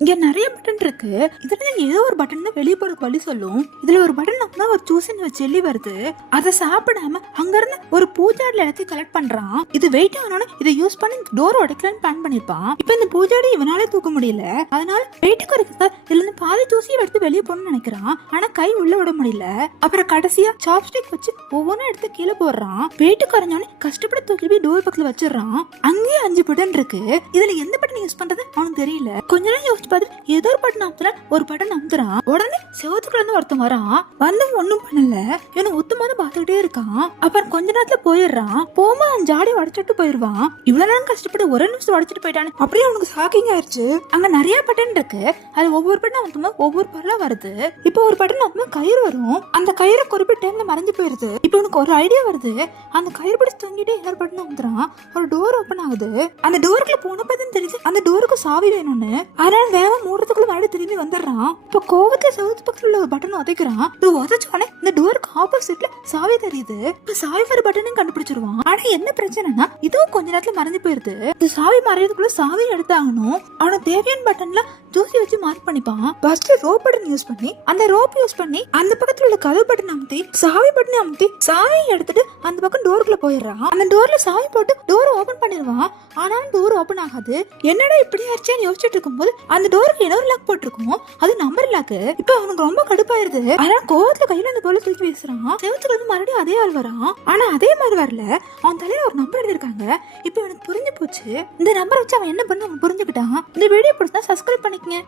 இங்க நிறைய பட்டன் இருக்கு. இதுல ஏதோ ஒரு பட்டன் தான் வெளியே போறதுக்கு வழி சொல்லும். இதுல ஒரு பட்டன் தான் ஒரு சூசன் வச்சு எள்ளி வருது. அதை சாப்பிடாம அங்க இருந்து ஒரு பூஜாடில எல்லாத்தையும் கலெக்ட் பண்றான். இது வெயிட் ஆனோன்னு இதை யூஸ் பண்ணி டோர் உடைக்கலான்னு பிளான் பண்ணிருப்பான். இப்ப இந்த பூஜாடி இவனாலே தூக்க முடியல. அதனால வெயிட் குறைக்க இதுல இருந்து பாதி தூசியை எடுத்து வெளியே போகணும்னு நினைக்கிறான். ஆனா கை உள்ள விட முடியல. அப்புறம் கடைசியா சாப்ஸ்டிக் வச்சு ஒவ்வொன்றும் எடுத்து கீழே போடுறான். வெயிட் குறைஞ்சோன்னு கஷ்டப்பட்டு தூக்கி போய் டோர் பக்கத்துல வச்சிடறான். அங்கேயே 5 பட்டன் இருக்கு. இதுல எந்த பட்டன் யூஸ் பண்றது அவனுக்கு தெரியல. கொஞ்ச நேரம் யோசிச்சு பார்த்து ஏதோ ஒரு பட்டன் அமுத்துறா, ஒரு பட்டன் அமுத்துறான். உடனே செவத்துக்குள்ள இருந்து ஒருத்தன் வரான். வந்து ஒண்ணும் பண்ணல, இவன் ஒத்துமாத பாத்துக்கிட்டே இருக்கான். அப்புறம் கொஞ்ச நேரத்துல போயிடுறான். போமா அவன் ஜாடி உடைச்சிட்டு போயிருவான். இவ்வளவு நேரம் கஷ்டப்பட்டு ஒரு நிமிஷம் உடைச்சிட்டு போயிட்டான். அப்படியே அவனுக்கு ஷாக்கிங் ஆயிடுச்சு. அங்க நிறைய பட்டன் இருக்கு. அது ஒவ்வொரு பட்டன் அமுத்துமா ஒவ்வொரு பரலா வருது. இப்போ ஒரு பட்டன் அமுத்துமா கயிறு வரும். அந்த கயிறு குறிப்பிட்ட டைம்ல மறைஞ்சு போயிருது. இப்போ உனக்கு ஒரு ஐடியா வருது. அந்த கயிறு பிடிச்சு தூங்கிட்டு இன்னொரு பட்டன் அமுத்துறான். ஒரு டோர் ஓபன் ஆகுது. அந்த டோருக்குள்ள போனப்பதான் தெரிஞ்சு அந்த டோருக்கு சாவி வேணும்னு. அதனால வேகம் மூடுறதுக்குள்ள மறுபடியும் திரும்பி வந்துடுறான். இப்ப கோவத்துல செவத்து பக்கத்துல உள்ள ஒரு பட்டன் உதைக்கிறான். உதச்சோடனே இந்த டோருக்கு ஆப்போசிட்ல சாவி தெரியுது. இப்ப சாவி வர பட்டனையும் கண்டுபிடிச்சிருவான். ஆனா என்ன பிரச்சனைனா இதுவும் கொஞ்ச நேரத்துல மறைஞ்சு போயிருது. இந்த சாவி மறையதுக்குள்ள சாவி எடுத்தாகணும். அவனுக்கு தேவையான பட்டன்ல ஜூசி வச்சு மார்க் பண்ணிப்பான். ஃபர்ஸ்ட் ரோப் பட்டன் யூஸ் பண்ணி அந்த ரோப் யூஸ் பண்ணி அந்த பக்கத்துல உள்ள கதவு பட்டன் அமுத்தி சாவி பட்டன் அமுத்தி சாவியை எடுத்துட்டு அந்த பக்கம் டோருக்குள்ள போயிடுறான். அந்த டோர்ல சாவி போட்டு டோர் ஓபன் பண்ணிடுவான். ஆனாலும் டோர் ஓபன் ஆகாது. என்னடா இப்படி ஆச்சுன்னு யோசிச்சுட்டு இருக்கும்போது அந்த டோருக்கு இன்னொரு லாக் போட்டிருக்கும். அது நம்பர் லாக். இப்ப அவனுக்கு ரொம்ப கடுப்பாயிருது. அதனால கோவத்துல கையில அந்த போல தூக்கி வீசுறான். செவத்துக்கு வந்து மறுபடியும் அதே ஆள் வரான். ஆனா அதே மாதிரி வரல. அவன் தலையில ஒரு நம்பர் எழுதிருக்காங்க. இப்ப எனக்கு புரிஞ்சு போச்சு. இந்த நம்பர் வச்சு அவன் என்ன பண்ண அவன் புரிஞ்சுக்கிட்டான். இந்த வீடியோ பிடிச்சா சப்ஸ்கிரைப் பண்ணிக்கங்க.